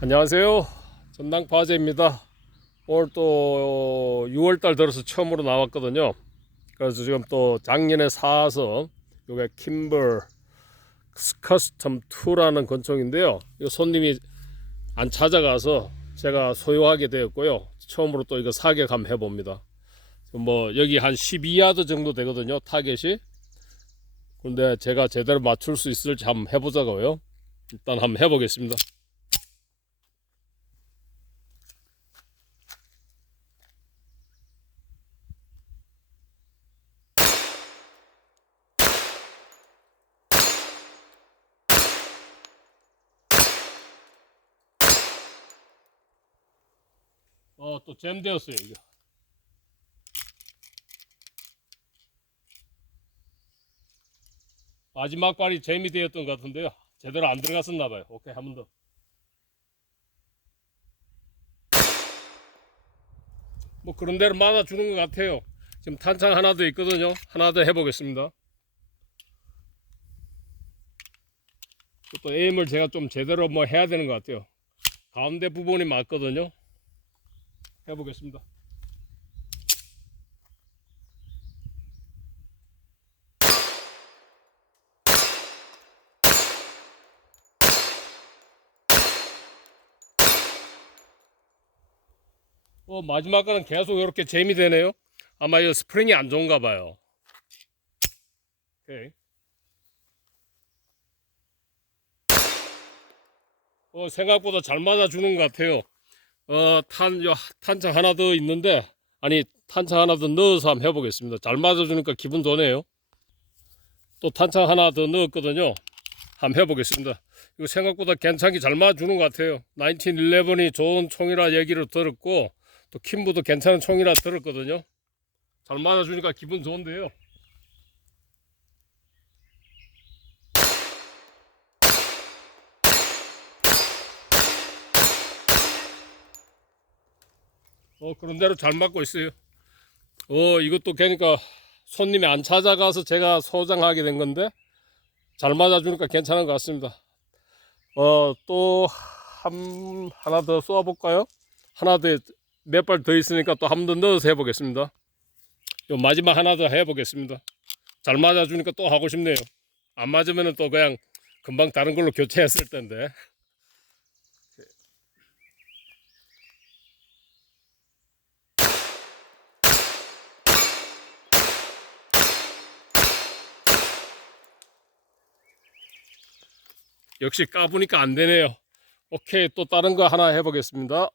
안녕하세요. 전당파제입니다. 오늘 또 6월달 들어서 처음으로 나왔거든요. 그래서 지금 또 작년에 사서 요게 킴벌 커스텀 2라는 권총인데요. 이 손님이 안 찾아가서 제가 소유하게 되었고요. 처음으로 또 이거 사격 한번 해봅니다. 뭐 여기 한 12야드 정도 되거든요. 타겟이. 근데 제가 제대로 맞출 수 있을지 한번 해보자고요. 일단 한번 해보겠습니다. 어, 또 잼되었어요, 이게. 마지막 발이 잼이 되었던 것 같은데요. 제대로 안 들어갔었나 봐요. 오케이, 한 번 더. 뭐 그런 대로 맞아 주는 것 같아요. 지금 탄창 하나 더 있거든요. 하나 더 해보겠습니다. 또 에임을 제가 좀 제대로 뭐 해야 되는 것 같아요. 가운데 부분이 맞거든요. 해보겠습니다. 어, 마지막 거는 계속 이렇게 재미 되네요. 아마 이 스프링이 안 좋은가 봐요. 오케이. 어, 생각보다 잘 맞아주는 것 같아요. 어, 탄, 요, 탄창 하나 더 있는데, 아니, 탄창 하나 더 넣어서 한번 해보겠습니다. 잘 맞아주니까 기분 좋네요. 또 탄창 하나 더 넣었거든요. 한번 해보겠습니다. 이거 생각보다 괜찮게 잘 맞아주는 것 같아요. 1911이 좋은 총이라 얘기를 들었고, 또 킴부도 괜찮은 총이라 들었거든요. 잘 맞아주니까 기분 좋은데요. 어, 그런 대로 잘 맞고 있어요. 어, 이것도 그러니까 손님이 안 찾아가서 제가 소장하게 된 건데 잘 맞아주니까 괜찮은 것 같습니다. 어, 또 한, 하나 더 쏘아볼까요? 하나 더, 몇 발 더 있으니까 또 한 번 더 넣어서 해보겠습니다. 요 마지막 하나 더 해보겠습니다. 잘 맞아주니까 또 하고 싶네요. 안 맞으면 또 그냥 금방 다른 걸로 교체했을 텐데. 역시 까보니까 안 되네요. 오케이, 또 다른 거 하나 해보겠습니다.